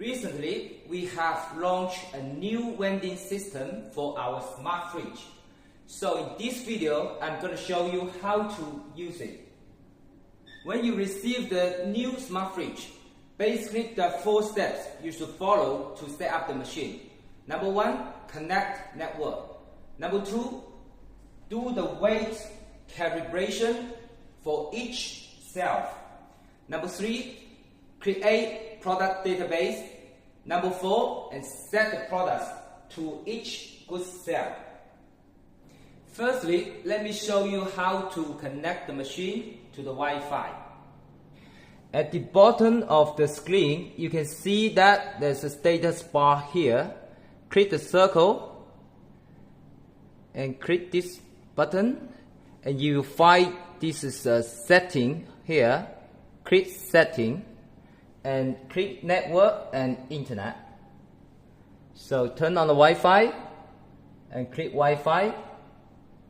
Recently, we have launched a new vending system for our smart fridge. So in this video, I'm going to show you how to use it. When you receive the new smart fridge, basically the 4 steps you should follow to set up the machine. Number 1, connect network. Number 2, do the weight calibration for each shelf. Number 3, create product database. Number 4, and set the products to each goods shelf. Firstly, let me show you how to connect the machine to the Wi-Fi. At the bottom of the screen, you can see that there's a status bar here. Click the circle and click this button, and you will find this is a setting here. Click setting and click network and internet. So turn on the Wi-Fi and click Wi-Fi.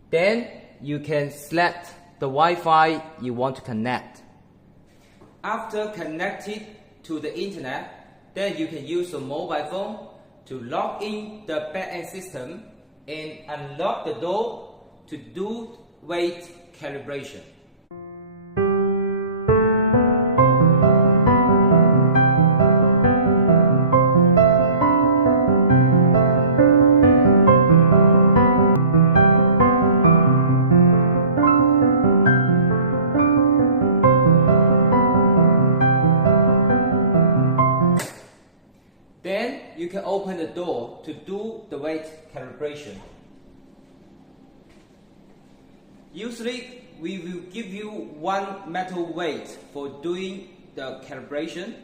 Then you can select the Wi-Fi you want to connect. After connected to the internet, then you can use a mobile phone to log in the back-end system and unlock the door to do weight calibration. Then you can open the door to do the weight calibration. Usually, we will give you 1 metal weight for doing the calibration.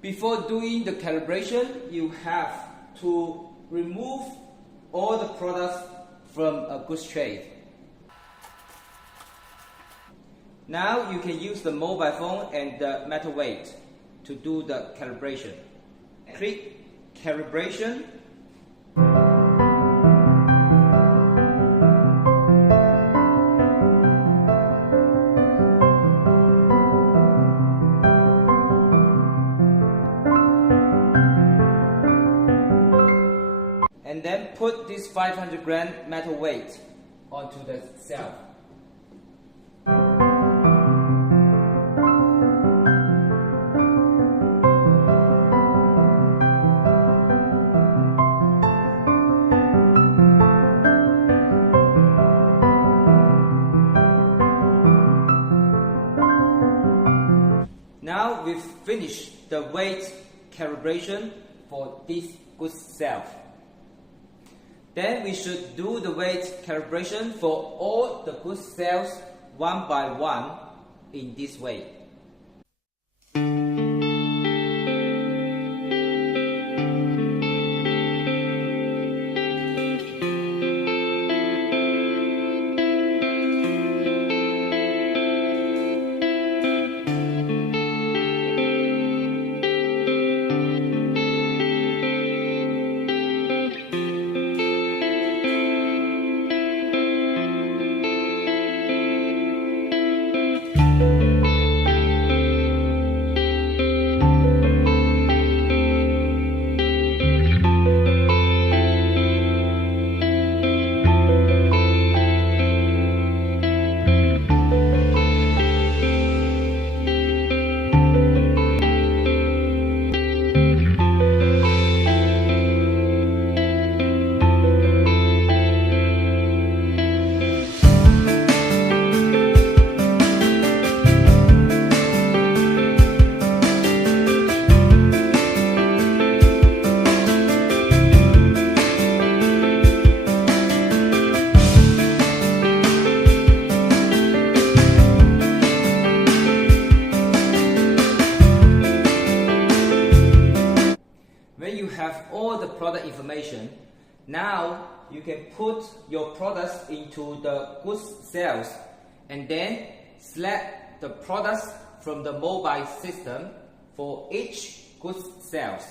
Before doing the calibration, you have to remove all the products from a goods tray. Now you can use the mobile phone and the metal weight to do the calibration. Click calibration. And then put this 500 gram metal weight onto the shelf. Now we've finished the weight calibration for this goods shelf. Then we should do the weight calibration for all the goods shelves one by one in this way. When you have all the product information, now you can put your products into the goods shelves and then select the products from the mobile system for each goods shelves.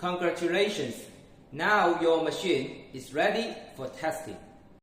Congratulations! Now your machine is ready for testing.